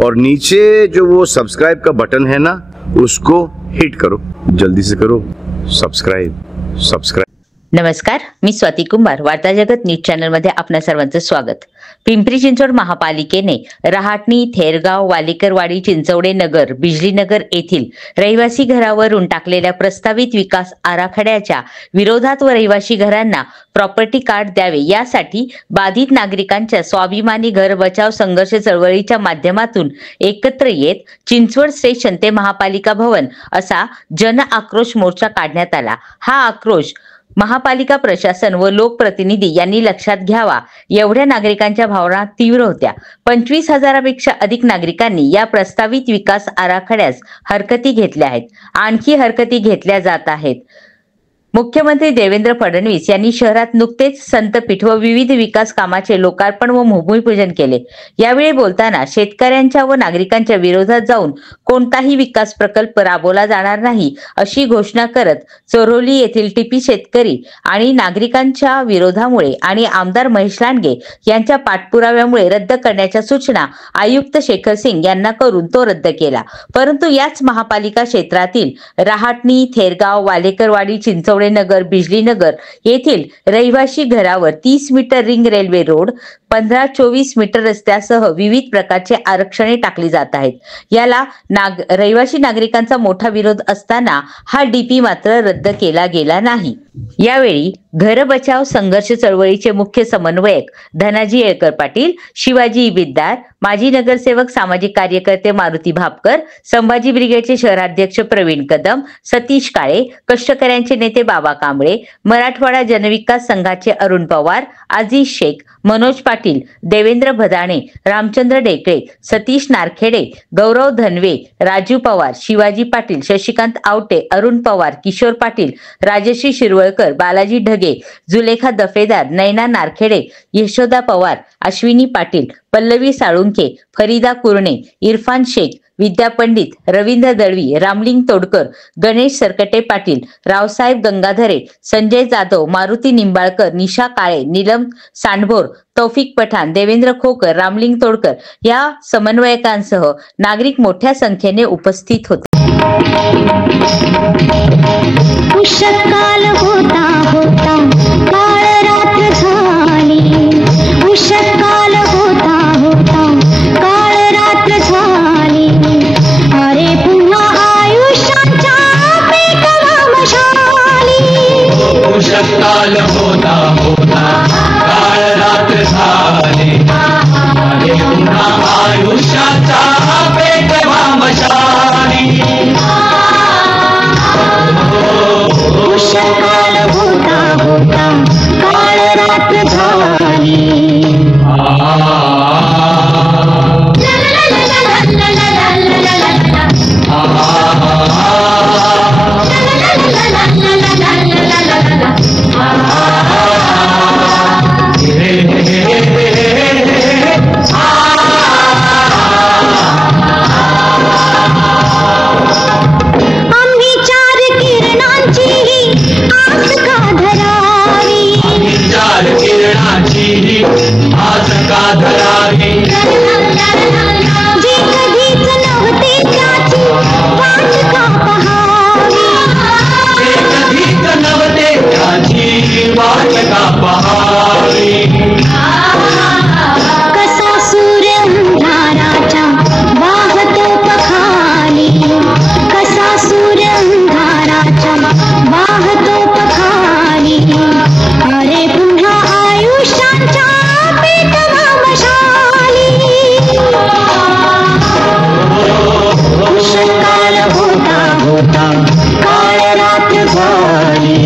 और नीचे जो वो सब्सक्राइब का बटन है ना, उसको हिट करो, जल्दी से करो सब्सक्राइब। नमस्कार, मी स्वाती कुंभार, वार्ता जगत न्यूज चॅनल मध्ये आपल्या सर्वांचं स्वागत। पिंपरी चिंचवड महापालिकेने रहाटणी, थेरगाव, वालेकरवाडी, चिंचवडे नगर, बिजली नगर येथील रहिवासी घरावरून टाकलेल्या प्रस्तावित विकास आराखड्याच्या विरोधात व रहिवासी घरांना प्रॉपर्टी कार्ड द्यावे यासाठी बाधित नागरिकांच्या स्वाभिमानी घर बचाव संघर्ष चळवळीच्या माध्यमातून एकत्र येत चिंचवड स्टेशन ते महापालिका भवन असा जन आक्रोश मोर्चा काढण्यात आला। हा आक्रोश महापालिका प्रशासन व लोकप्रतिनिधी यांनी लक्षात घ्यावा एवढ्या नागरिकांच्या भावना तीव्र होत्या। 25,000पेक्षा अधिक नागरिकांनी या प्रस्तावित विकास आराखड्यास हरकती घेतल्या आहेत, आणखी हरकती घेतल्या जात आहेत। मुख्यमंत्री देवेंद्र फडणवीस यांनी शहरात नुकतेच संतपीठ व विविध विकास कामाचे लोकार्पण व भूमिपूजन केले। यावेळी बोलताना शेतकऱ्यांच्या व नागरिकांच्या विरोधात जाऊन कोणताही विकास प्रकल्प राबवला जाणार नाही अशी घोषणा करत चोरवली येथील टिपी शेतकरी आणि नागरिकांच्या विरोधामुळे आणि आमदार महेश लांडगे यांच्या पाठपुराव्यामुळे रद्द करण्याच्या सूचना आयुक्त शेखर सिंग यांना करून तो रद्द केला। परंतु याच महापालिका क्षेत्रातील रहाटणी, थेरगाव, वालेकरवाडी, चिंचवडे नगर, बिजली नगर येथील रहिवासी घरावर 30 metre ring railway road, 15-24 metre रस्त्यासह विविध प्रकारचे आरक्षणे टाकली जात आहेत। याला रहिवासी नागरिकांचा मोठा विरोध असताना हा डीपी मात्र रद्द केला गेला नाही। यावेळी घर बचाव संघर्ष चळवळीचे मुख्य समन्वयक धनाजी येळकर पाटील, शिवाजी इबिद्दार, माजी नगरसेवक सामाजिक कार्यकर्ते मारुती भापकर, संभाजी ब्रिगेडचे शहराध्यक्ष प्रवीण कदम, सतीश काळे, कष्टकऱ्यांचे नेते बाबा कांबळे, मराठवाडा जनविकास संघाचे अरुण पवार, आझिज शेख, मनोज पाटील, देवेंद्र भदाणे, रामचंद्र डेकळे, सतीश नारखेडे, गौरव धनवे, राजू पवार, शिवाजी पाटील, शशिकांत आवटे, अरुण पवार, किशोर पाटील, राजश्री शिरवळकर, बालाजी ढगे, जुलेखा दफेदार, नैना नारखेडे, यशोदा पवार, अश्विनी पाटील, पल्लवी साळुंखे, फरीदा कुरणे, इरफान शेख, विद्या पंडित, रवींद्र दळवी, रामलिंग तोडकर, गणेश सरकटे पाटील, रावसाहेब गंगाधरे, संजय जाधव, मारुती निंबाळकर, निशा काळे, नीलम सांडभोर, तौफिक पठाण, देवेंद्र खोकर, रामलिंग तोडकर या समन्वयकांसह नागरिक मोठ्या संख्येने उपस्थित होते। उषकाल होता होता काळ रात्र झाली, उषकाल होता होता काळ रात्र झाली, अरे पुन्हा आयुष्याच्या पेटवा मशाली। उषकाल होता होता काळ रात्र झाली, अरे पुन्हा आयुष्याचा पेटवा मशाली। उषकाल होता होता काळ रात्र झाली। आम्ही चार किरणांची आस का धरावी, चार किरणाची आस का धरावी, जे कधीच नव्हते त्याची वाट का पहावी, जे कधीच नव्हते त्याची वाट का पहावी। कसा सूर्य अंधाराच्या वाहतो पखाली, कसा सूर्य अंधाराच्या वाहतो पखाली, अरे पुन्हा आयुष्याच्या पेटवा मशाली। उषकाल होता होता काळ रात्र झाली।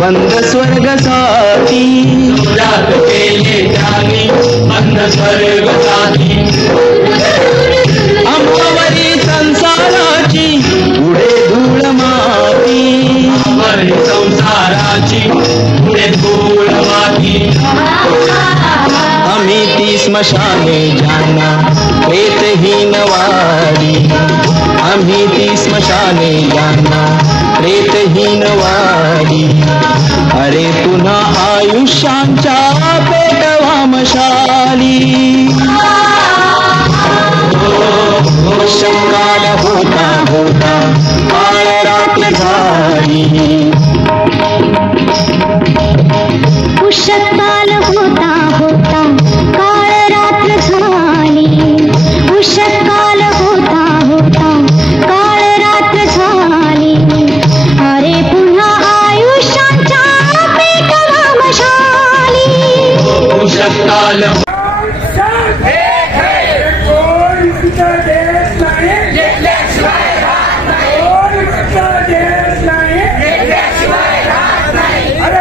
बंद स्वर्ग साथी, प्रेतहीन वारी आम्ही ती स्मशाने यांना प्रेतहीन वारी अरे पुन्हा आयुष्यांच्या पेटवा मशाली शंकाल होता होता काळ रात्र झाली उषकाल होता होता काळ रात्र झाली उषकाल होता होता काळ रात्र झाली अरे पुन्हा आयुष्याच्या पेटवा मशाली उषकाल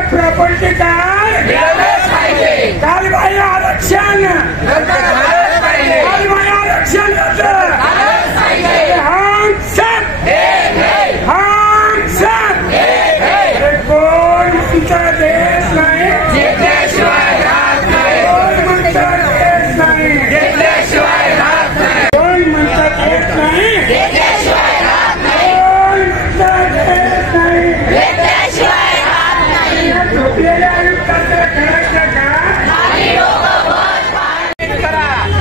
प्रॉपर्टी कालबाई आरक्षण कालबाई आरक्षण कोण तुमचा देश नाही कोण म्हणता देश नाही झोपलेल्या आयुक्तांच्या घराच्या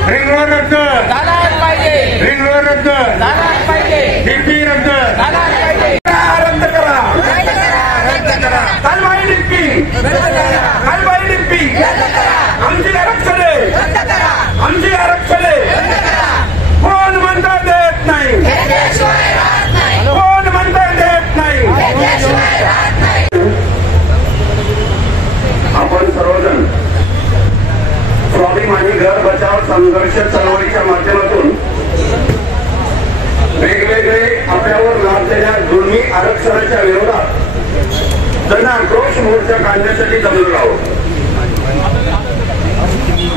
रिंग रोड रद्द रिंग रोड रद्द डीपी रद्द रद्द करा कालबाई डीपी कालबाई डीपी आमची आरक्षणे आमची आरक्षणे कोण म्हणता देत नाही कोण म्हणता देत नाही आपण सर्वजण स्वाभिमानी घर बचाव संघर्ष चळवळीच्या माध्यमातून वेगवेगळे आपल्यावर लादलेल्या जुलमी आरक्षणाच्या विरोधात जन आक्रोश मोर्चा काढण्यासाठी जमलो आहोत.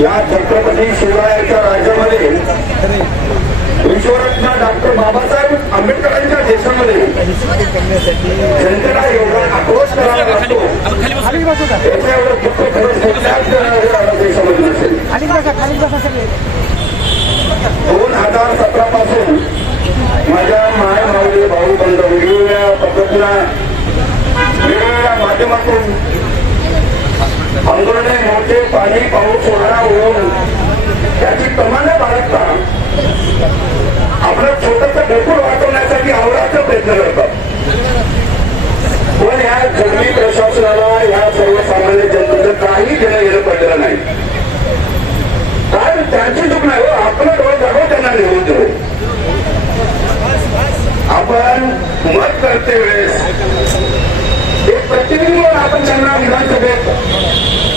या छत्रपती शिवरायांच्या राज्यामध्ये विश्वरत्न डॉक्टर बाबासाहेब आंबेडकरांच्या देशामध्ये जनतेला एवढा आक्रोश करावा लागतो त्याच्या एवढं दुःख खरंच कुठल्याच देशामध्ये नसेल. 2017 पासून माझ्या माय माऊली भाऊ बंध वेगवेगळ्या पद्धतीला वेगवेगळ्या माध्यमातून आंदोलने मोठे पाणी पाऊस होणारा होऊन त्याची प्रमाणे बाळगता आपलं छोटंसं ढोकूळ वाचवण्यासाठी आवडाचा प्रयत्न करतात. पण या जंगली प्रशासनाला या सर्वसामान्य जनतेचं काही देणं घेणं पडलेलं नाही. कारण त्यांची चूक नाही हो, आपलं डोळे जागो त्यांना निवडून देऊ. आपण मत करते वेळेस एक प्रतिनिधी म्हणून आपण त्यांना विधानसभेत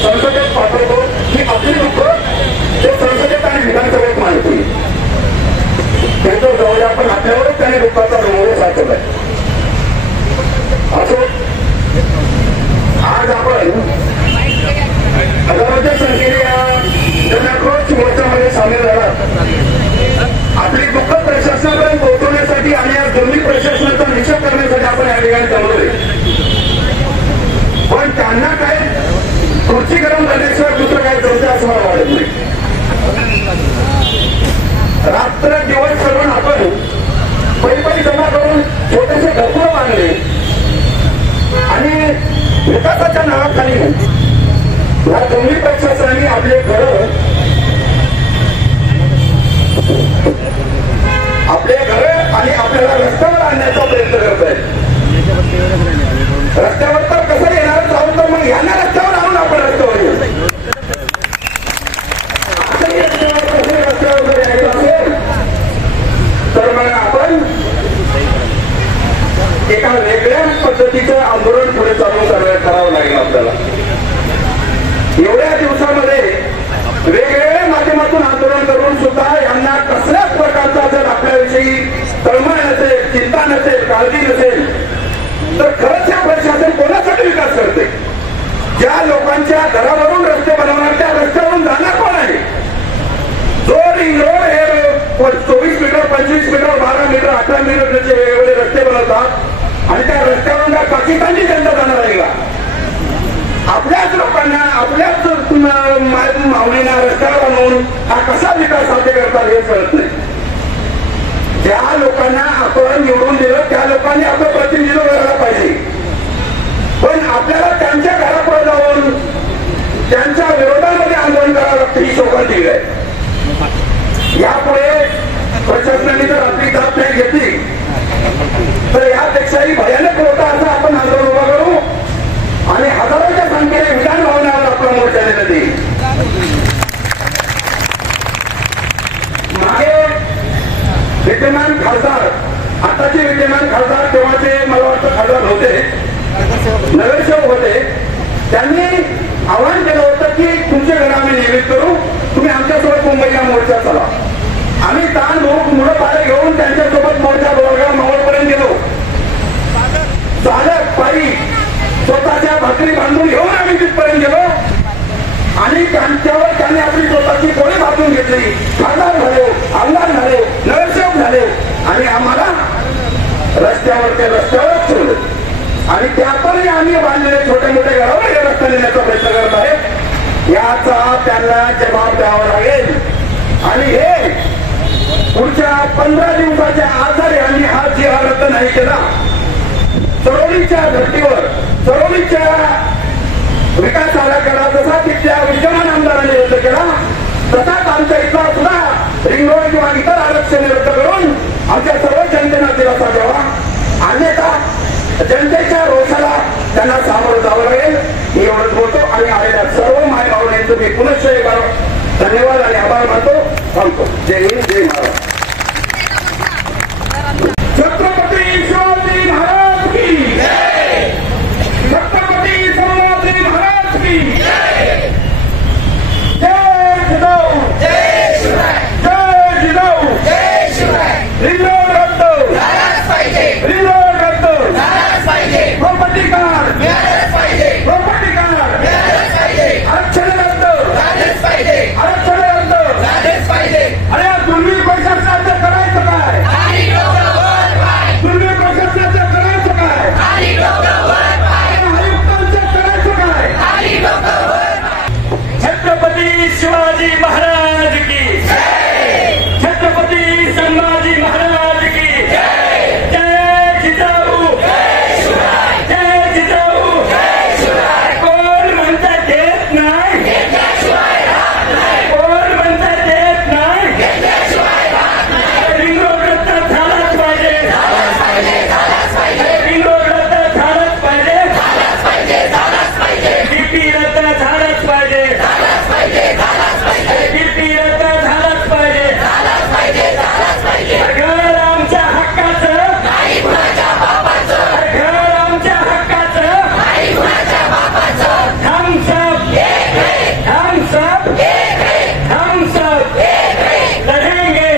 संसदेत पाठवतो की आपली दुःख ते संसदेत आणि विधानसभेत मांडतील. त्यांचं जवळ आपण आपल्यावरच त्याने दुःखाचा डोंगर साचवलाय. असो आज आपण हजारोच्या संख्येने या जनआक्रोश मोर्चामध्ये सामील झालात. आपली दुःख प्रशासनापर्यंत पोहोचवण्यासाठी आणि या जंगली प्रशासनाचा निषेध करण्यासाठी आपण या ठिकाणी जमलोय. पण त्यांना काय खुर्ची गरम करण्याशिवाय दुसरं काय जमतं असं मला वाटत नाही. रात्र दिवस करून आपण पैपणी जमा करून छोटेसे घरकुलं बांधले आणि विकासाच्या नावाखाली या जंगली प्रशासनाने आपले घर आणि आपल्याला रस्त्यावर आणण्याचा प्रयत्न करत आहे. रस्त्यावर तर कसं येणार जाऊन तर मग यांना रस्त्यावर आणून आपण रस्त्यावर येऊ. रस्त्यावर जर यायचं असेल तर मग आपण एका वेगळ्या पद्धतीचं आंदोलन पुढे चालू करावं लागेल आपल्याला. एवढ्या दिवसामध्ये वेगवेगळ्या माध्यमातून आंदोलन करून सुद्धा यांना कसल्याच प्रकारचा जर आपल्याविषयी तळमळ नसेल, चिंता नसेल, काळजी नसेल तर खरंच हे प्रशासन कोणासाठी विकास करते. ज्या लोकांच्या घरावरून रस्ते बनवणार त्या रस्त्यावरून जाणार कोण आहे. जो रिंग रोड हे 24 मीटर, 25 मीटर, 12 मीटर, 18 मीटरचे वेगवेगळे रस्ते बनवतात आणि त्या रस्त्यावरून काय पाकिस्तानची जनता जाणार आहे का. आपल्याच लोकांना, आपल्याच माऊलींना रस्त्यावर आणून हा कसा विकास साध्य करतात हे कळत नाही. शासनाने जर आपली जबाबदारी घेतली तर यापेक्षाही भयानक मोठा असा आपण आंदोलन उभा करू आणि हजारोच्या संख्येने विधान भवनावर आपला मोर्चा देण्यात येईल. मागे विद्यमान खासदार, आताचे विद्यमान खासदार, तेव्हाचे मला वाटतं खासदार होते, नगरसेवक होते, त्यांनी आवाहन केलं होतं की तुमचे घर आम्ही नियमित करू, तुम्ही आमच्यासोबत मुंबईला मोर्चा चला. आम्ही ताण मुलं पारे घेऊन त्यांच्यासोबत मोर्चा बोरगाव मावळपर्यंत गेलो. चालत पायी स्वतःच्या भाकरी बांधून घेऊन आम्ही तिथपर्यंत गेलो आणि त्यांच्यावर त्यांनी आपली स्वतःची पोळी बांधून घेतली. खासदार झाले, आमदार झाले, नगरसेवक झाले आणि आम्हाला रस्त्यावर सोडले आणि त्यातही आम्ही बांधलेले छोटे मोठे घरावर हे रस्ता नेण्याचा प्रयत्न करत आहे. याचा त्यांना जबाब द्यावा लागेल आणि हे पुढच्या 15 दिवसाच्या आधारे आम्ही हा जिहा रद्द नाही केला. चरोलीच्या धर्तीवर, चरोलीच्या विकास आराखडा जसा तिथल्या विद्यमान आमदारांनी रद्द केला तसाच आमच्या इथला सुद्धा रिंग रोड किंवा इतर आरक्षण रद्द करून आमच्या सर्व जनतेला दिलासा द्यावा. अन्यथा जनतेच्या रोषाला त्यांना सामोरं जावं लागेल. मी एवढंच बोलतो आणि आलेल्या सर्व माय भावनांचं मी पुनश्च एकदा धन्यवाद आणि आभार मानतो. थांबतो. जय हिंद, जय महाराज. छत्रपती शिवाजी महाराज की जय. छत्रपती संभाजी महाराज की जय. जय जिजाऊ, जय शिवराय, जय जिजाऊ, जय शिवराय. रिंग रोड रद्द झालाच पाहिजे, रिंग रोड रद्द झालाच पाहिजे, प्रॉपर्टी कार्ड मिळालंच पाहिजे, प्रॉपर्टी कार्ड मिळालंच पाहिजे, आरक्षण रद्द झालेच पाहिजे, आरक्षण रद्द झालेच पाहिजे. अरे तुम्ही प्रशासनाचं करायचं काय? तुम्ही प्रशासनाचं करायचं काय? आयुक्तांचं करायचं काय? छत्रपती शिवाजी महाराज की जय. छत्रपती संभाजी महाराज की जय. जय जिजाऊ, जय शिवराय, जय जिजाऊ, जय शिवराय. कोण म्हणतात देत नाही, कोण म्हणतात देत नाही, रिंग रोड रद्द झालाच पाहिजे, रिंग रोड रद्द झालाच पाहिजे, डीपी रद्द झालाच पाहिजे, डीपी रद्द झालाच पाहिजे. घर आमच्या हक्काचं, घर आमच्या हक्काचं. हम सब लढेंगे,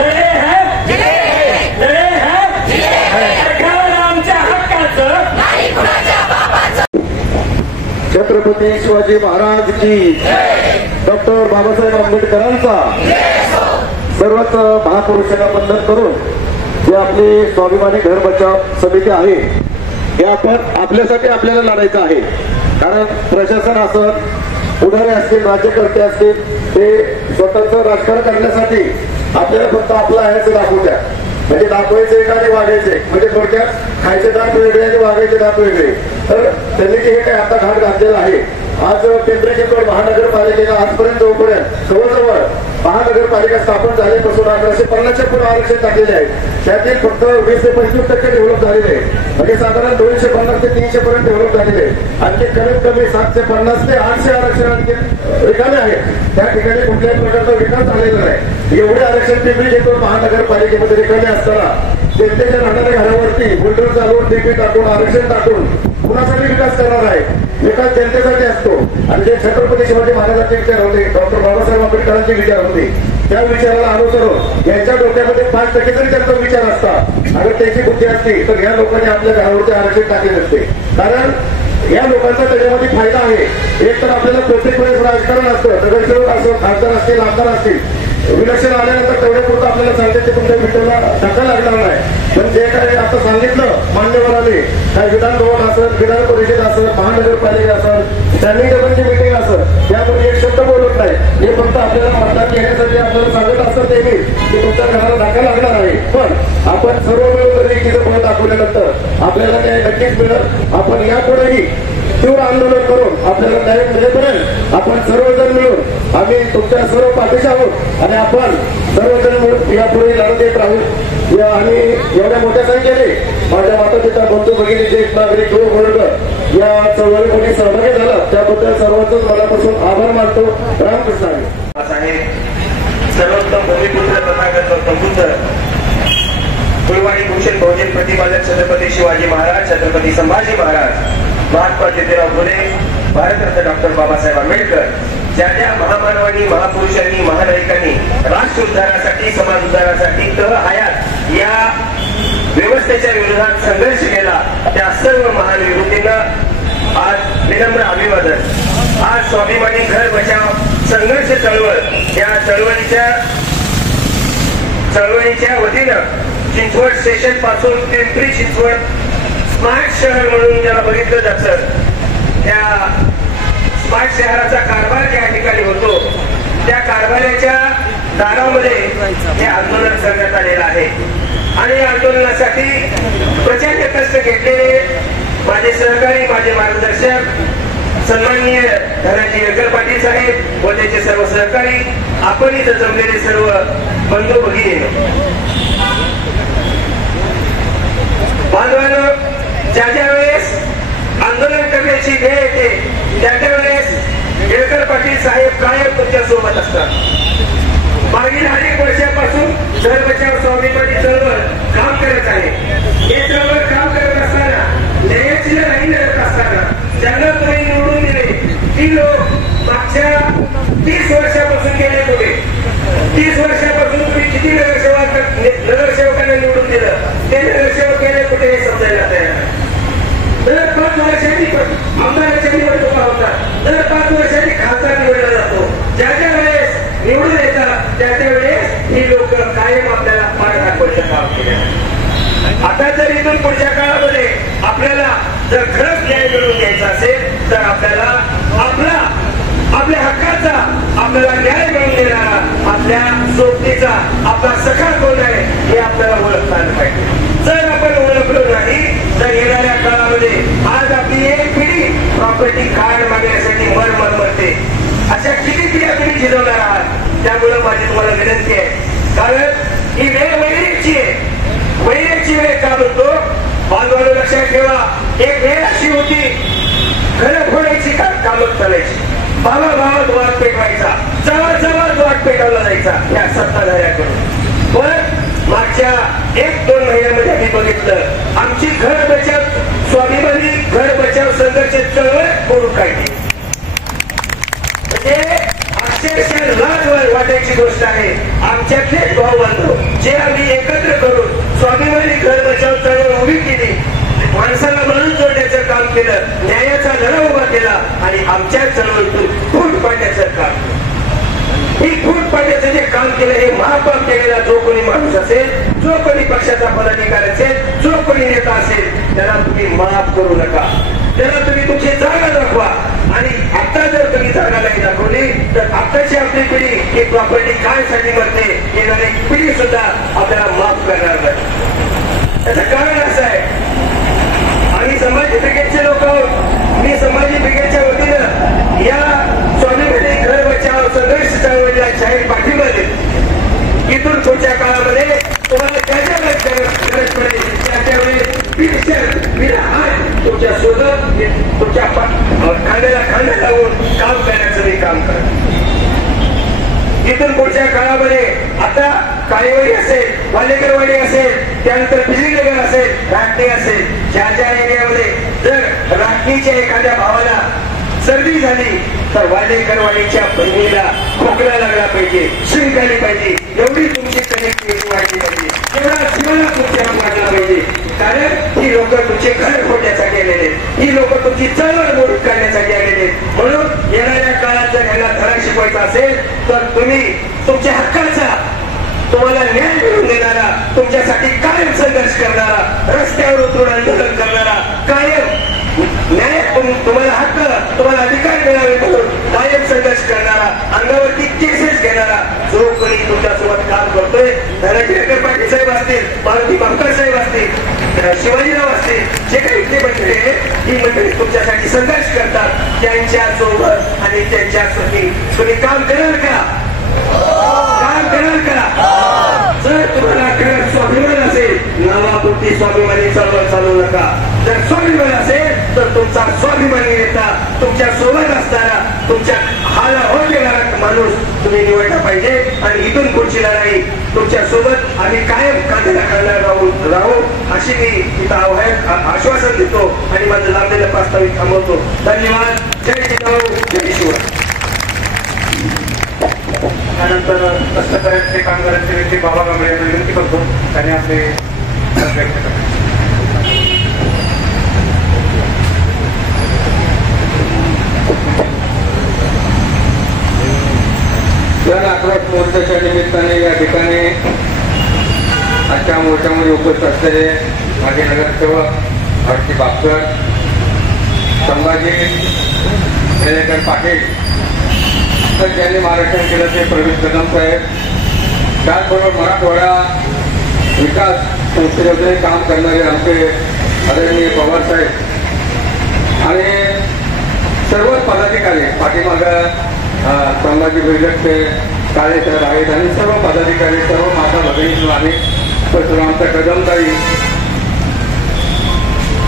लढे हैं. घर आमच्या हक्काचं. छत्रपती शिवाजी महाराज की, डॉक्टर बाबासाहेब आंबेडकरांचा सर्वच महापुरुषांना वंदन करून जे आपली स्वाभिमानी घर बचाव समिती आहे हे आपण आपल्यासाठी आपल्याला लढायचं आहे. कारण प्रशासन असं, पुढारी असतील, राज्यकर्ते असतील, ते स्वतःचं राजकारण करण्यासाठी आपल्याला फक्त आपलं आहेच दाखवू द्या. म्हणजे दाखवायचे एक आणि वागायचे, म्हणजे थोडक्यात खायचे दात वेगळे आणि वागायचे दात वेगळे. तर त्यांनी जे हे काही आता घाट घातलेला आहे, आज पिंपरी चिंचवड महानगरपालिकेला आजपर्यंत जवळजवळ महानगरपालिका स्थापन झाल्यापासून 1850च्या पुढे आरक्षण टाकलेले आहे. त्यातील फक्त 20 ते 25% डेव्हलप झालेले आहे. म्हणजे साधारण 250 ते 300 पर्यंत डेव्हलप झालेले आहे. आणखी कमीत कमी 750 ते 800 आरक्षण आणखी रिकामे आहेत. त्या ठिकाणी कुठल्याही प्रकारचा विकास झालेला नाही. एवढे आरक्षण पिंपरी चिंचवड महानगरपालिकेमध्ये रिकामे असताना जनतेच्या राहणाऱ्या घरावरती बुलडोझर चालवून, डीपी टाकून, आरक्षण टाकून कुणासाठी विकास करणार आहे? विकास जनतेसाठी असतो. आणि जे छत्रपती शिवाजी महाराजांचे विचार होते, डॉक्टर बाबासाहेब आंबेडकरांचे विचार होते, त्या विचाराला अनुसरून यांच्या डोक्यामध्ये 5% जरी त्यांचा विचार असता, अगर त्याची बुद्धी असती तर या लोकांनी आपल्या घरावरती आरक्षण टाकले नसते. कारण या लोकांचा त्याच्यामध्ये फायदा आहे. एक तर आपल्याला प्रत्येक वेळेस राजकारण असतं, नगरसेवक असो, खासदार असतील, आमदार असतील, विलक्षण आल्यानंतर तेवढ्यापुरतं आपल्याला सांगते ते तुमच्या विचाराला धक्का लागणार नाही. पण जे काय आता सांगितलं मान्यवरांनी, काय विधान भवन असेल, विधान परिषद असेल, महानगरपालिका असेल, स्टँडिंग टेबलची मिटिंग असेल, त्यामध्ये एक शब्द बोलत नाही. हे फक्त आपल्याला मतदान घेण्यासाठी आपल्याला सांगत असतात ते की तुमच्या घराला धक्का लागणार आहे. पण आपण सर्व मिळून जर एकीचं बळ दाखवल्यानंतर आपल्याला ते नक्कीच मिळेल. आपण यापुढेही तीव्र आंदोलन करून आपल्याला न्याय मिळेपर्यंत आपण सर्वजण मिळून आम्ही तुमच्या सर्व पाठीशी आहोत आणि आपण सर्वजण मिळून यापुढे लढत येत राहू. आणि एवढ्या मोठ्या संख्येने माझ्या माता पिता बंधू भगिनी ज्येष्ठ नागरिक वर्ग या चळवळीमध्ये सहभागी झाला त्याबद्दल सर्वांचंच मनापासून आभार मानतो. रामकृष्ण आहे. सर्वोत्तम भूमिपुत्र तथागत प्रबुद्ध कुलवाडी भूषण बहुजन प्रतिपादक छत्रपती शिवाजी महाराज, छत्रपती संभाजी महाराज, महात्मा ज्योतिराव फुले, भारतरत्न डॉक्टर बाबासाहेब आंबेडकर ज्या ज्या महामानवांनी, महापुरुषांनी, महानायकांनी राष्ट्र उद्धारासाठी, समाज उद्धारासाठी तह हयात या व्यवस्थेच्या विरोधात संघर्ष केला त्या सर्व महान विभूतींना आज विनम्र अभिवादन. आज स्वाभिमानी घर बचाव संघर्ष चळवळ या चळवळीच्या वतीनं चिंचवड स्टेशन पासून पिंपरी चिंचवड स्मार्ट शहर म्हणून ज्याला बघितलं जातं त्या स्मार्ट शहराचा कारभार त्या ठिकाणी होतो त्या कारभाराच्या दारामध्ये हे आंदोलन करण्यात आलेलं आहे. आणि या आंदोलनासाठी प्रचंड कष्ट घेतलेले माझे सहकारी, माझे मार्गदर्शक सन्माननीय धनाजी अगर पाटील साहेब व त्याचे सर्व सहकारी, आपण इथं जमलेले सर्व बंधू भगिनी बांधवांनो, ज्या ज्या वेळेस आंदोलन करण्याची वेळ येते त्या त्या वेळेस केळकर पाटील साहेब कायम तुमच्या सोबत असतात. मागील अनेक वर्षापासून घर बचाव स्वाभिमानी चळवळ काम करत आहे. हे चळवळ काम करत असताना न्यायाची लढाई लढत असताना ज्यांना तुम्ही निवडून दिले ती लोक मागच्या 30 वर्षापासून गेले कुठे? 30 वर्षापासून तुम्ही किती नगरसेवकांना निवडून दिलं, ते नगरसेवक गेले कुठे हे समजायला तयार. दर 5 वर्षांनी आमदाराच्या निवडणुका होतात, दर 5 वर्षांनी खासदार निवडला जातो. ज्या ज्या वेळेस निवडून येतात त्या त्या वेळेस ही लोक कायम आपल्याला पाठ दाखवायचं काम केलं. आता जर इथून पुढच्या काळामध्ये आपल्याला जर खरंच न्याय मिळवून द्यायचा असेल तर आपल्याला आपल्या हक्काचा आपल्याला न्याय मिळवून देणारा आपल्या सोबतीचा आपला सखा कोण आहे हे आपल्याला ओळखता आलं पाहिजे. जर आपण ओळखलो नाही तर येणाऱ्या काळामध्ये आज आपली एक पिढी प्रॉपर्टी कार्ड मागण्यासाठी मरते. अशा किती पिढ्या तुम्ही झिजवणार आहात. त्यामुळे माझी तुम्हाला विनंती आहे, कारण ही वेळ वैरीची आहे. वैरीची वेळ का म्हणतो बांधवांनो लक्षात ठेवा. एक वेळ अशी होती घरं फोडायची कामच चालायची, भावाभावात वाद पेटवायचा, जवळ वाद पेटवला जायचा या सत्ताधाऱ्याकडून. पण मागच्या 1-2 महिन्यामध्ये आम्ही बघितलं आमची घर बचाव स्वाभिमानी घर बचाव संघर्ष चळवळ करून काढली. म्हणजे अक्षरशः लाज वाटायची गोष्ट आहे. आमच्यातलेच भाऊ बांधव जे आम्ही एकत्र करून स्वाभिमानी घर बचाव चळवळ उभी केली, माणसाला म्हणून जोडण्याचं काम केलं, न्यायाचा लढा उभा केला आणि आमच्या चळवळीतून फूट पाडण्याचं काम. ही फूट पाडण्याचं जे काम केलं हे महापाप केलेला जो कोणी माणूस असेल, जो कोणी पक्षाचा पदाधिकारी असेल, जो कोणी नेता असेल त्याला तुम्ही माफ करू नका. त्याला तुम्ही तुमची जागा दाखवा. आणि आता जर तुम्ही जागा नाही दाखवली तर आताची आपली पिढी ही प्रॉपर्टी काय साठी मरते येणारी पिढी सुद्धा आपल्याला माफ करणार नाही. त्याचं कारण असं आहे, आम्ही संभाजी ब्रिगेडचे लोक आहोत. मी संभाजी ब्रिगेडच्या वतीनं या स्वाभिमानी घर बचाव संघर्ष चळवळीला जाहीर पाठिंबा देतो. इथून पुढच्या काळामध्ये तुम्हाला त्याच्या गरज पडेल त्याच्या वेळेस तुमच्या सोबत तुमच्या खांद्याला खांदा लावून काम करण्याचं मी काम करतो. इथून पुढच्या काळामध्ये आता काळेवाडी असेल, वालेकरवाडी असेल, त्यानंतर बिजलीनगर असेल, राटणी असेल, ज्या ज्या एरियामध्ये जर राटणीच्या एखाद्या भावाला सर्दी झाली तर वालेकरवाडीच्या बहिणीला खोकला लागला पाहिजे, शिंक आली पाहिजे, एवढी तुमची कनेक्टिव्हिटी वाढली पाहिजे, एवढा जीवाला तुमच्या वाढला पाहिजे. कारण ही लोक तुमचे घर फोडण्यासाठी आलेले, ही लोक तुमची चळवळ मोडून काढण्यासाठी आलेले. म्हणून येणाऱ्या काळात जर यांना धडा शिकवायचा असेल तर तुम्ही तुमच्या हक्काचा, तुम्हाला न्याय मिळवून देणारा, तुमच्यासाठी कायम संघर्ष करणारा, रस्त्यावर उतरून आंदोलन करणारा, कायम न्याय तुम्हाला हक्क, तुम्हाला अधिकार मिळावे म्हणून कायम संघर्ष करणारा, अंगावरती केसेस घेणारा जो कोणी तुमच्यासोबत काम करतोय, धनाजी अगर पाटील साहेब असतील, मारुती बापकर साहेब असतील, शिवाजीराव असतील, जे काही इथले मंडळी ही मंडळी तुमच्यासाठी संघर्ष करतात. त्यांच्या सोबत आणि त्यांच्यासाठी तुम्ही काम कराल का? काम कराल का? जर तुम्हाला खरंच स्वाभिमान असेल, नावापुरती स्वाभिमानी चळवळ चालू नका. जर स्वाभिमान असेल तर तुमचा स्वाभिमानी नेता, तुमच्या सोबत असणारा, तुमच्या हाला होत येणारा माणूस तुम्ही निवडला पाहिजे. आणि इथून पुढची लढाई तुमच्या सोबत आम्ही कायम कांद्याला करणार राहू अशी मी इथं आश्वासन देतो आणि माझं लांबलेलं प्रास्ताविक थांबवतो. धन्यवाद. जय जिजाऊ, जय शिवराय. त्यानंतर कष्टकऱ्यांचे कामगारांचे व्यक्ती बाबा कांबळे यांना विनंती करतो त्यांनी आपले मत व्यक्त करावे. या आक्रोश मोर्चाच्या निमित्ताने या ठिकाणी आजच्या मोर्चामध्ये उपस्थित असलेले माझे नगरसेवक आरती बापकर, संभाजी निलेकर पाटील, तर ज्यांनी मार्गदर्शन केलं ते प्रवीण कदम साहेब, त्याचबरोबर मराठवाडा विकास संस्थेमध्ये काम करणारे आमचे आदरणीय पवार साहेब आणि सर्व पदाधिकारी, पाठीमागं संभाजी बिरगटचे काळे सर आहेत आणि सर्व पदाधिकारी, सर्व माता भगिनी आणि सर्व आमच्या कदमताई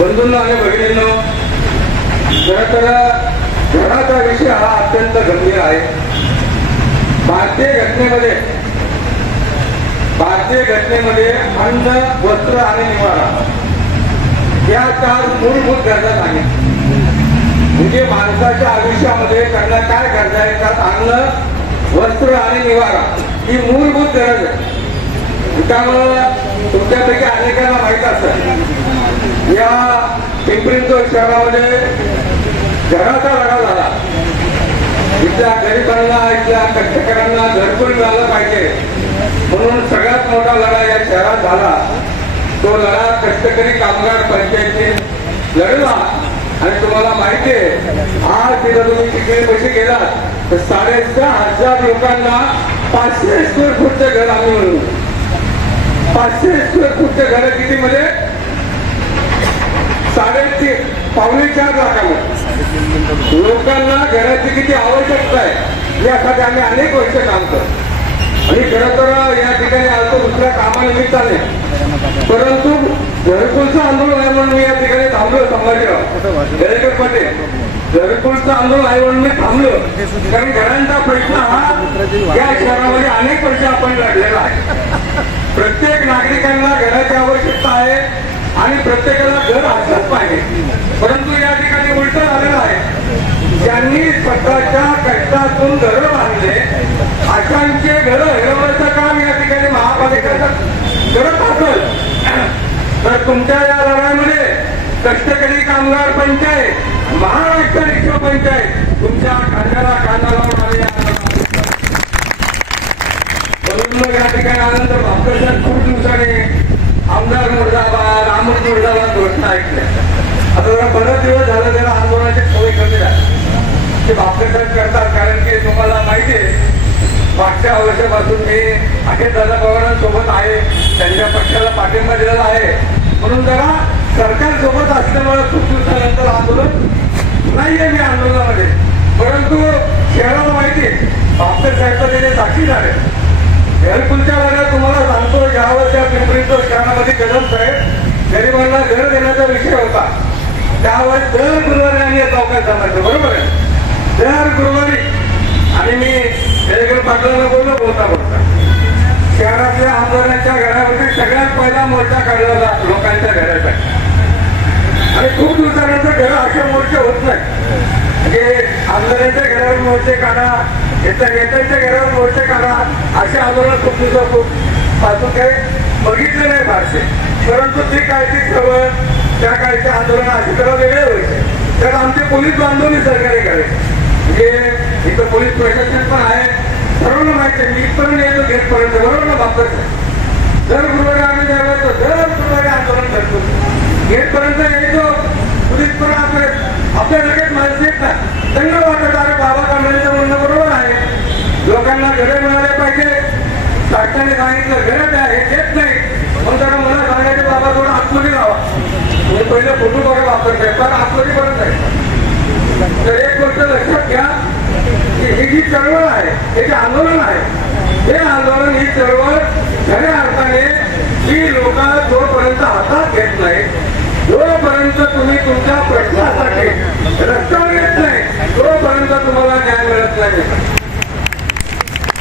बंधूंना आणि भगिनींनो, खरं तर घराचा विषय हा अत्यंत गंभीर आहे. भारतीय घटनेमध्ये अन्न, वस्त्र आणि निवारा या 4 मूलभूत गरजा आहेत. म्हणजे माणसाच्या आयुष्यामध्ये त्यांना काय गरजा आहे? त्यात अन्न, वस्त्र आणि निवारा ही मूलभूत गरज आहे. त्यामुळं तुमच्यापैकी अनेकांना माहीत असतं, या पिंपरी-चिंचवड शहरामध्ये घराचा लढा झाला. इथल्या गरिबांना, इथल्या कष्टकऱ्यांना घरकुल मिळालं पाहिजे म्हणून सगळ्यात मोठा लढा या शहरात झाला. तो लढा कष्टकरी कामगार पंचायतीने लढला. आणि तुम्हाला माहिती आहे, आज तिथं तुम्ही तिकडे पैसे गेलात तर 6,500 लोकांना 500 स्क्वेअर फूटचं घर आम्ही मिळवू. 500 स्क्वेअर फूटचं घर किती मध्ये? 3.5-4 लाखामध्ये. लोकांना घराची किती आवश्यकता आहे यासाठी आम्ही अनेक वर्ष काम करतो. आणि खरं तर या ठिकाणी आलो दुसऱ्या कामानिमित्ताने, परंतु घरकुलचं आंदोलन आहे म्हणून मी या ठिकाणी थांबलो. संभाजीराव जयकर पाटील, घरकुलचं आंदोलन आहे म्हणून मी थांबलो, कारण घरांचा प्रश्न हा या शहरामध्ये अनेक वर्ष आपण लढलेला आहे. प्रत्येक नागरिकांना घराची आवश्यकता आहे आणि प्रत्येकाला घर असलंच पाहिजे. परंतु या ठिकाणी उलट झालेलं आहे. ज्यांनी स्वतःच्या कष्टातून घरं बांधले अशांचे घरं हिरवण्याचं काम या ठिकाणी महापालिकेचं करत असेल तर तुमच्या या लढाईमध्ये कष्टकरी कामगार पंचायत, महाराष्ट्र रिक्षा पंचायत तुमच्या खांद्याला कांदा लावून आले. म्हणून या ठिकाणी आल्यानंतर भापकर खूप दिवसाने आमदार मुर्दाबाद, आमदार मुर्दाबाद घोषणा ऐकल्या. आता जरा बरेच दिवस झालं त्याला आंदोलनाची सवय कमी झाली ते भापकर करतात. कारण की तुम्हाला माहिती आहे, मागच्या वर्षापासून मी अखेर दादा पवारांसोबत आहे, त्यांच्या पक्षाला पाठिंबा दिलेला आहे. म्हणून जरा सरकारसोबत असल्यामुळे खूप दिवसानंतर आंदोलन नाहीये मी आंदोलनामध्ये. परंतु शहराला माहिती आहे, भापकर साहेब त्याने साक्षी झाले. घरकुलच्या लढ्यात तुम्हाला सांगतो, ज्यावरच्या पिंपरी-चिंचवड शहरामध्ये कदम साहेब गरिबांना घर देण्याचा विषय होता, त्यावर दर गुरुवारी आम्ही चौकात जमायचो. बरोबर आहे, दर गुरुवारी. आणि मी जयकर पाटलांना बोलता शहरातल्या आमदारांच्या घरावरती सगळ्यात पहिला मोर्चा काढला लोकांच्या घरासाठी. आणि खूप दिवसानंतर घर असे मोर्चे होत नाही. म्हणजे आमदारांच्या घरावर मोर्चे काढा, इतर नेत्यांच्या घरावर मोर्चे काढा, असे आंदोलन खूप दिवसापासून काही बघितले नाही फारसे. परंतु ती काळची सवय, त्या काळचे आंदोलन अशी जरा वेगळे व्हायचे. तर आमचे पोलीस बांधवनी सहकार्य करायचे. म्हणजे इथं पोलीस प्रशासन पण आहे, सर्वांना माहिती आहे. मी इथपर्यंत येतो गेटपर्यंत, बरोबर ना भापकर? दर गुरुवारी आम्ही जायचो, दर गुरुवारी आंदोलन करतो. गेटपर्यंत यायचो, पोलीस पण आपल्या लगेच माहिती येत नाही. त्यांना वाटत अरे बाबा कांबळेचं म्हणणं बरोबर आहे, लोकांना घरे मिळाले पाहिजे. शासनाने सांगितलं घरं द्या, हे देत नाही. मग जरा मला सांगायचं बाबा थोडा आतमध्ये राहा. पहिले फोटो बघा वापरताय पण आतमध्ये परत आहे. तर एक गोष्ट लक्षात घ्या की ही जी चळवळ आहे हे जे आंदोलन आहे हे आंदोलन ही चळवळ खऱ्या अर्थाने ही लोक जोपर्यंत हातात घेत नाही जोपर्यंत तुम्ही तुमच्या प्रश्नासाठी रस्त्यावर येत नाही तोपर्यंत तुम्हाला न्याय मिळत नाही.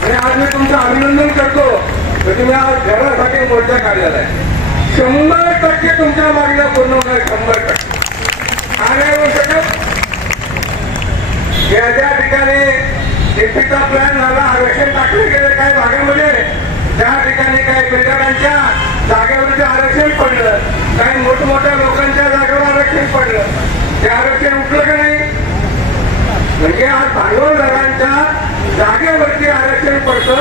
आणि आज मी तुमचं अभिनंदन करतो की तुम्ही आज घरासाठी मोर्चा काढलेला आहे. 100% तुमच्या मागण्या पूर्ण होणार 100%. आणि होऊ शकत या ज्या ठिकाणी डीपीचा प्लॅन झाला आरक्षण टाकले गेले काही भागामध्ये त्या ठिकाणी काही बिल्डरांच्या जागेवरती आरक्षण पडलं काही मोठमोठ्या लोकांच्या जागेवर आरक्षण पडलं ते आरक्षण उठलं का नाही. म्हणजे आज भांडवलदारांच्या जागेवरती आरक्षण पडतं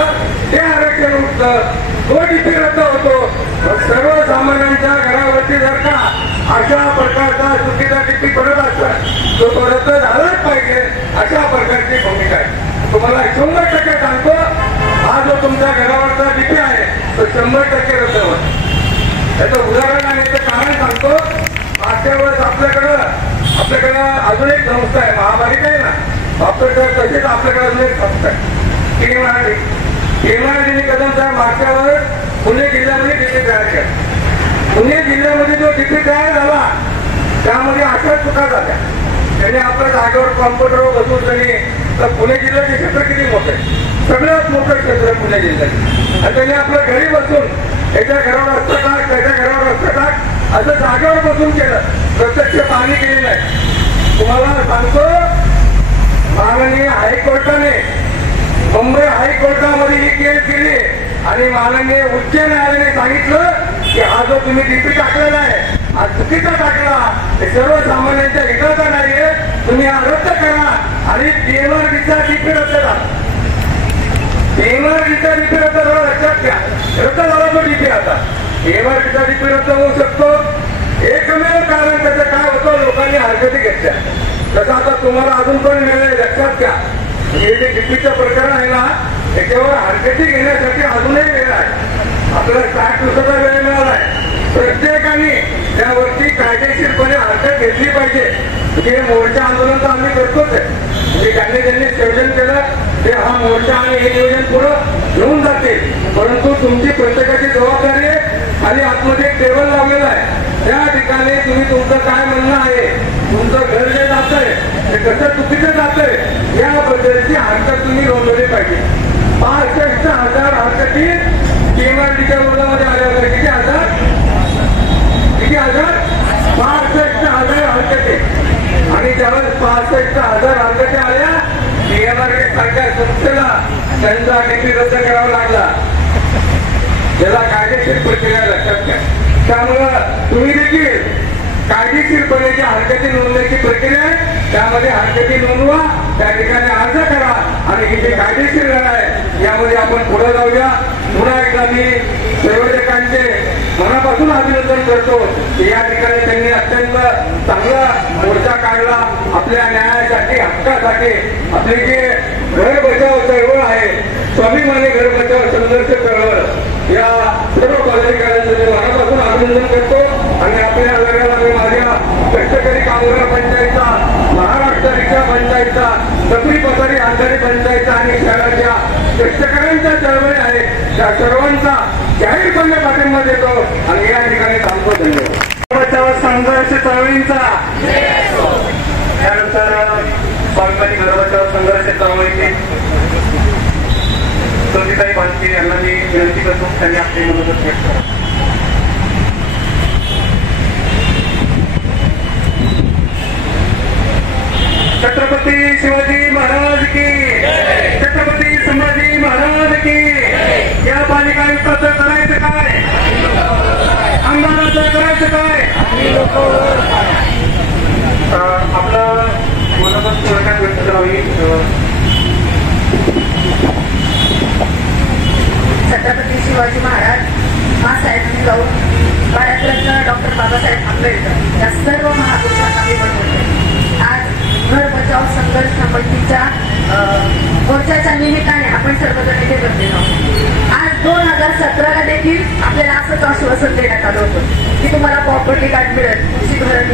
ते आरक्षण उठतं तो डीपी रद्द होतो. सर्वसामान्यांच्या घरावरती जर का अशा प्रकारचा चुकीचा डीपी पडत असतात तो रद्द झालाच पाहिजे अशा प्रकारची भूमिका आहे. तुम्हाला 100% सांगतो हा जो तुमच्या घरावरचा डीपी आहे तो 100% रद्द होतो. त्याचं उदाहरण आणि याचं कारण सांगतो. मागच्या वेळेस आपल्याकडं अजून एक संस्था आहे महापालिका आहे ना आपल्याकडे तसेच आपल्याकडे अजून एक संस्था आहे केमारजीने कदम साहेब मागच्या वेळेस पुणे जिल्ह्यामध्ये डीपी तयार केला. पुणे जिल्ह्यामध्ये जो डीपी तयार झाला त्यामध्ये अशाच चुका झाल्या. त्यांनी आपल्या जागेवर कॉम्प्युटरवर बसून तर पुणे जिल्ह्याचे क्षेत्र किती मोठे सगळ्यात मोठं क्षेत्र पुणे जिल्ह्याचे आणि त्यांनी आपल्या घरी बसून याच्या घरावर रस्ता टाक त्याच्या घरावर रस्ता टाक असं जागेवर बसून केलं. प्रत्यक्ष पाणी केलेलं आहे. तुम्हाला सांगतो माननीय हायकोर्टाने मुंबई हायकोर्टामध्ये ही केस केली आणि माननीय उच्च न्यायालयाने सांगितलं की हा जो तुम्ही डीपी टाकलेला आहे हा चुकीचा टाकला हे सर्वसामान्यांच्या हिताचा नाहीये तुम्ही हा रद्द करा आणि पीएमआरडीचा डीपी रद्द करा. पीएमआरडीचा डीपी रद्द झाला लक्षात घ्या रद्द झाला तो डीपी आता पीएमआरडीचा डीपी रद्द होऊ शकतो. एकमेव कारण त्याचं काय होतं लोकांनी हरकती घेतल्या तसं आता तुम्हाला अजून पण मिळेल लक्षात घ्या. हे जे डीपीचं प्रकरण आहे ना त्याच्यावर हरकती घेण्यासाठी अजूनही वेळ आहे. आपल्याला 60 दिवसाचा वेळ मिळाला आहे. प्रत्येकाने त्यावरती कायदेशीरपणे हरकत घेतली पाहिजे. हे मोर्चा आंदोलन तर आम्ही करतोच आहे. म्हणजे ज्यांनी नियोजन केलं ते हा मोर्चा आणि हे नियोजन पुढं घेऊन जातील. परंतु तुमची प्रत्येकाची जबाबदारी आहे. आणि आतमध्ये एक टेबल लावलेला आहे त्या ठिकाणी तुम्ही तुमचं काय म्हणणं आहे तुमचं घर जे जातंय ते कसं चुकीचं जातंय याबद्दलची हरकत तुम्ही नोंदवली पाहिजे. 65,000 हरकती केमारडीच्या विरोधामध्ये आल्या होत्या. किती हजार 65,000 हरकती. आणि ज्यावेळेस 65,000 हरकती आल्या केमारडी सारख्या संस्थेला त्यांचा डीपी रद्द करावा लागला. याला कायदेशीर प्रक्रिया लक्षात घ्या. त्यामुळं तुम्ही देखील कायदेशीरपणे जी हरकती नोंदण्याची प्रक्रिया आहे त्यामध्ये हरकती नोंदवा त्या ठिकाणी अर्ज करा आणि ही जी कायदेशीर लढा आहे यामध्ये आपण पुढे जाऊया. पुन्हा एकदा मी संयोजकांचे मनापासून अभिनंदन करतो की या ठिकाणी त्यांनी अत्यंत चांगला मोर्चा काढला आपल्या न्यायासाठी हक्कासाठी. आपली जे घर बचाव चळवळ आहे स्वाभिमानी घर बचाव संघर्ष चळवळ या सर्व पदाधिकाऱ्यांचं मी मनापासून अभिनंदन करतो. आणि आपल्या लढ्याला मी माझ्या कष्टकरी कामगार पंचायतचा महाराष्ट्र रिक्षा पंचायतचा सत्री पथारी आंधारी पंचायतचा आणि शहराच्या कष्टकऱ्यांच्या चळवळी आहेत त्या सर्वांचा जाहीरपणे पाठिंबा देतो आणि या ठिकाणी थांबतो. धन्यवाद. बचाव संघर्ष चळवळींचा त्यानंतर स्वाभिमानी घर बचाव संघर्ष चळवळीचे ज्योतिताई भालके यांना मी विनंती करतो त्यांनी आपली मदत व्यक्त करा. छत्रपती शिवाजी महाराज की छत्रपती संभाजी महाराज की. या पालिका आयुक्ताचं करायचं काय आमदाराचं करायचं काय आपलं मनापासून व्यक्त करावी. छत्रपती शिवाजी महाराज महासाहेब जिजाऊ भारतरत्न डॉक्टर बाबासाहेब आंबेडकर या सर्व महापुरुषांना मी बनवते. आज घर बचाव संघर्ष समितीच्या मोर्चाच्या निमित्ताने आपण सर्वजण इथे बसलेलो आहोत. आज 2017ला देखील आपल्याला असंच आश्वासन देण्यात आलं होतं की तुम्हाला प्रॉपर्टी कार्ड मिळेल तुमची घरं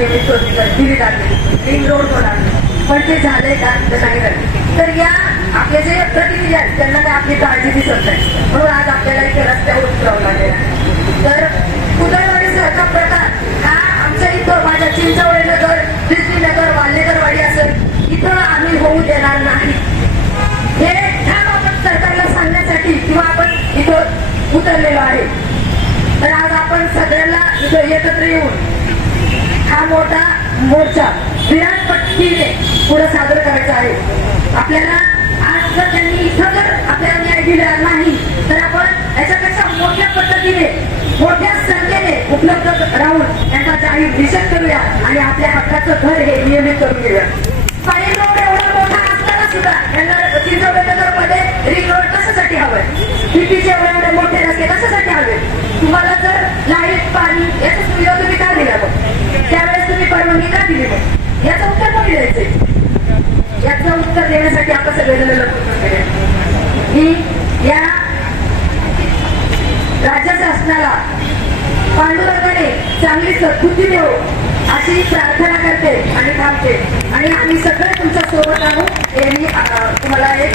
पण ते झालंय का तर नाही झालं. तर या आपले जे प्रतिनिधी आहेत त्यांना काय आपली काळजी दिसत नाही, म्हणून आज आपल्याला इथे रस्त्यावर उतरावं लागेल. तर कुदळवाडीचा प्रकार हा आमच्या इथं माझ्या चिंचवडे नगर, बिजली नगर, वाल्लेकरवाडी असेल इथं आम्ही होऊ देणार नाही. हे ठाम आपण सरकारला सांगण्यासाठी किंवा आपण इथं उतरलेलो आहे. तर आज आपण सगळ्यांना इथं एकत्र येऊन हा मोठा मोर्चा विराट पट्टीने पुढे सादर करायचा आहे. आपल्याला आज जर त्यांनी इथं जर आपल्याला न्याय दिला नाही तर आपण याच्यापेक्षा मोठ्या पद्धतीने मोठ्या संख्येने उपलब्ध राहून त्यांचा जाहीर निषेध करूया आणि आपल्या हक्काचं घर हे नियमित करून घेऊया. पाणी रोड एवढा मोठा असताना सुद्धा त्यांना चिंचवडे नगरमध्ये रिंग रोड कशासाठी हवंय, बीपीचे एवढे मोठे रस्ते कशासाठी हवे, तुम्हाला जर लाईट पाणी याचं सुविधा तुम्ही का दिल्या मग, त्यावेळेस तुम्ही परवानगी का दिली मग, याचं उत्तर कोणी द्यायचंय. याचं उत्तर देण्यासाठी आपण सगळेजण मी या राज्य शासनाला पांडुरंगाने चांगली सद्बुद्धी देऊ अशी प्रार्थना करते आणि थांबते. आणि आम्ही सगळे तुमच्या सोबत आहोत हे मी तुम्हाला एक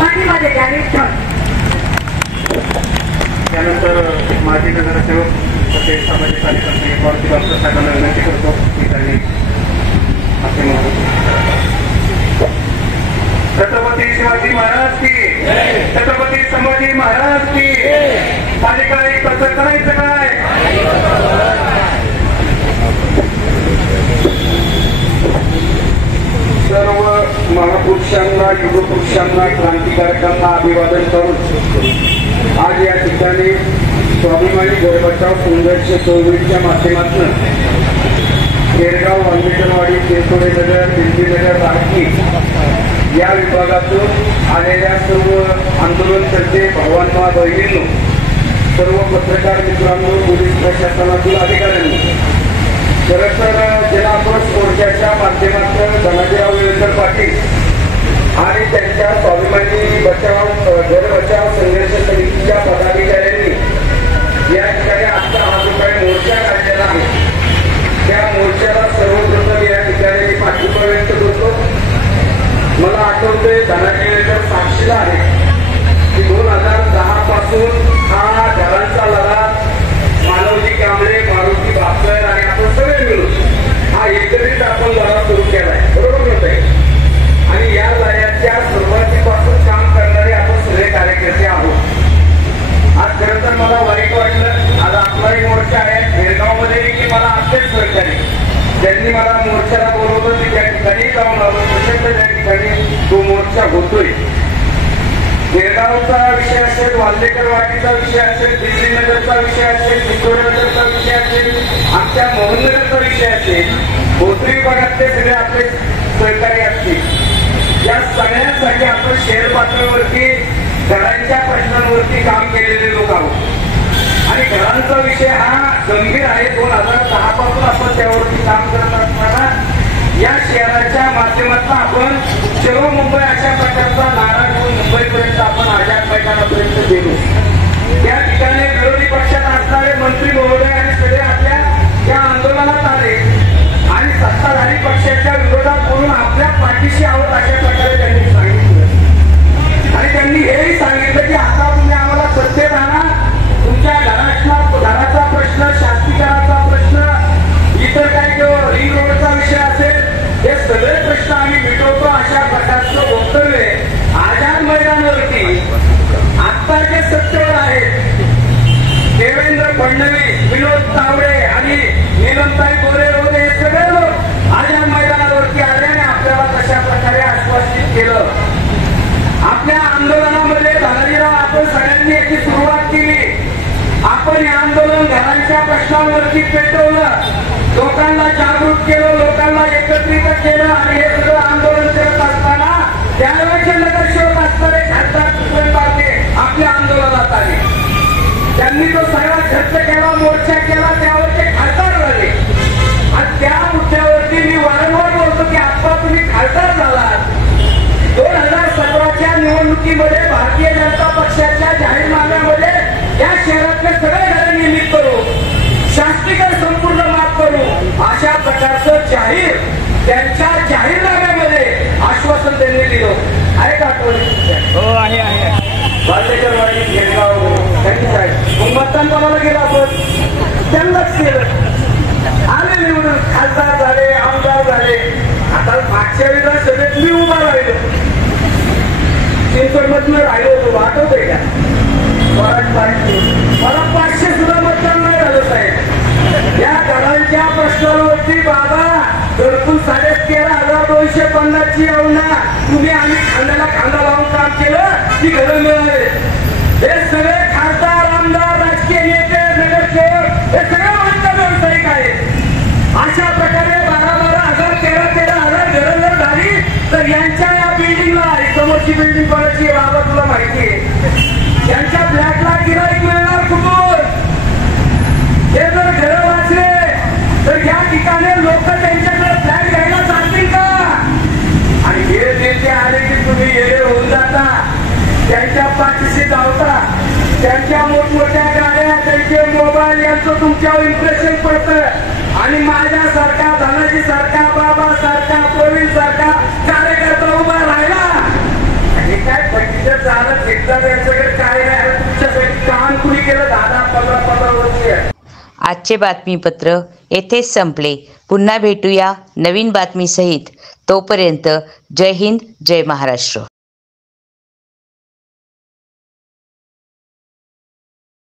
पाठिंबा देते आणि त्यानंतर माजी नगरसेवक तसेच सामाजिक कार्यकर्ते डॉक्टर साहेबांना विनंती करतो की त्यांनी छत्रपती शिवाजी महाराज की, छत्रपती संभाजी महाराज की. अधिकारी कसं करायचं काय, सर्व महापुरुषांना, युगपुरुषांना, क्रांतिकारकांना अभिवादन करून आज या ठिकाणी स्वाभिमानी घर बचाव संघर्ष चळवळीच्या माध्यमातून केरगाव, आंबेडकरवाडी, चिंचवडे नगर, बिजली नगर, राहटी या विभागातून आलेल्या सर्व आंदोलनकर्ते भावांना, बहिणींनो, सर्व पत्रकार मित्रांनो, पोलीस प्रशासनातील अधिकाऱ्यांनी, खरं तर जनाक्रोश मोर्चाच्या माध्यमातून धनाजीराव विवेकर पाटील आणि त्यांच्या स्वाभिमानी बचाव घर बचाव संघर्ष समितीच्या पदाधिकाऱ्यांनी या ठिकाणी आजचा हा जो काही मोर्चा काढलेला आहे त्या मोर्चाला सर्वप्रथम या ठिकाणी मी पाठिंबा व्यक्त करतो. मला आठवतंय धनाजी विवेकर साक्षीला आहे की 2010 पासून हा घरांचा लढा मानवजी कांबळे, मारुती बापकर आणि आपण सगळे मिळून हा एकत्रित आपण लढा सुरू केलाय, बरोबर होतंय. आणि या लढ्याच्या सुरुवातीपासून काम करणारे आपण सगळे कार्यकर्ते आहोत. आज खरं तर मला वाईट वाटलं, आज आपलाही मोर्चा आहे बेळगावमध्ये की मला असेच सहकारी ज्यांनी मला मोर्चाला बोलवलं ते त्या ठिकाणी जाऊन आलो, प्रचंड त्या ठिकाणी तो मोर्चा होतोय. बेळगावचा विषय असेल, वाल्लेकरवाडीचा विषय असेल, बिजली नगरचा विषय असेल, चिंचवडे नगरचा विषय असेल, आमच्या मोहननगरचा विषय असेल, भोसरी विभागातले सगळे आपले सहकारी असतील. या सगळ्यांसाठी आपण शहर पातळीवरती घरांच्या प्रश्नांवरती काम केलेले लोक आहोत आणि घरांचा विषय हा गंभीर आहे. 2010 पासून आपण त्यावरती काम करत असताना या शहराच्या माध्यमातून आपण चलो मुंबई अशा प्रकारचा नारा घेऊन मुंबईपर्यंत आपण आझाद मैदानापर्यंत गेलो. त्या ठिकाणी विरोधी पक्षात असणारे मंत्री महोदय आणि सगळे आपल्या त्या आंदोलनात आले आणि सत्ताधारी पक्षाच्या विरोधात बोलून आपल्या पाठीशी आहोत अशा प्रकारे त्यांनी सांगितलं. आणि त्यांनी हेही सांगितलं की आता तुम्ही आम्हाला सत्तेत आणा, तुमच्या घराचा प्रश्न, शास्त्रीकरणाचा प्रश्न, इतर काही जो रिंग रोडचा विषय असेल हे सगळे प्रश्न आम्ही मिटवतो अशा प्रकारचं वक्तव्य आझाद मैदानावरती आता जे सत्तेवर आहेत देवेंद्र फडणवीस, विनोद तावडे आणि नीलमताई गोरे होते हे सगळे लोक आझाद मैदानावरती आल्याने आपल्याला कशा प्रकारे आश्वासित केलं. आपल्या आंदोलनामध्ये धनाजीराव आपण सगळ्यांनी याची सुरुवात केली. आपण हे आंदोलन घरांच्या प्रश्नांवरती पेटवलं, लोकांना जागृत केलं, लोकांना एकत्रित केलं आणि हे सगळं आंदोलन करत असताना त्यावेळेचे नगरसेवक असणारे खासदार सुप्रेम बागे आपल्या आंदोलनात आले. त्यांनी जो सगळा खर्च केला, मोर्चा केला, त्यावर ते खासदार झाले. आणि त्या मुद्द्यावरती मी वारंवार बोलतो की आता तुम्ही खासदार झालात. 2017च्या निवडणुकीमध्ये भारतीय जनता पक्षाच्या जाहीरनाम्यामध्ये या शहरातले सगळे घरे निर्मित करू, शास्त्रीकर संपूर्ण माफ करू अशा प्रकारचं जाहीर त्यांच्या जाहीरनाम्यामध्ये आश्वासन त्यांनी दिलं आहे का आठवणी? हो आहे. वाल्लेकरवाडी घेरगाव त्यांनी साहेब मग मतदान कोणाला गेलं आपण? त्यांनाच केलं. आले निवडून, खासदार झाले, आमदार झाले. आता मागच्या विधानसभेत मी उभा राहिलो, चिंचवडमधून राहिलो होतो, आठवतंय का? मला 500 सुद्धा मतदान नाही झालं साहेब. या घरांच्या प्रश्नावरती बाबा घरकुल 13,250 ची योजना तुम्ही आम्ही खांद्याला खांदा लावून काम केलं की घरं मिळाले. हे सगळे खासदार, आमदार, राजकीय नेते, नगरसेवक हे सगळे आमच्या व्यावसायिक आहेत. अशा प्रकारे 12,000 13,000 घरं जर झाली तर यांच्या या बिल्डिंगला, समोरची बिल्डिंग कोणाची बाबा तुला माहिती आहे, त्यांच्या फ्लॅटला गिराईक मिळणार कुठून? हे जर घरं वाचले तर या ठिकाणी लोक त्यांच्याकडे फ्लॅट घ्यायला जातील का? आणि हे नेते आले की तुम्ही येणे होऊन जाता, त्यांच्या पाठीशी धावता, त्यांच्या मोठमोठ्या गाड्या, त्यांचे मोबाईल यांचं तुमच्यावर इम्प्रेशन पडतं आणि माझ्यासारखा, धनाजी सारखा, बाबा सारखा, प्रवीण सारखा कार्यकर्ता उभा राहिला. हे काय बघितलं झालं एकदा त्यांच्याकडे काय नाही, तुमच्यासाठी काम कुणी केलं 10-15 वर्ष. आजचे बातमीपत्र येथेच संपले. पुन्हा भेटूया नवीन बातमीसहित. तोपर्यंत जय हिंद, जय महाराष्ट्र.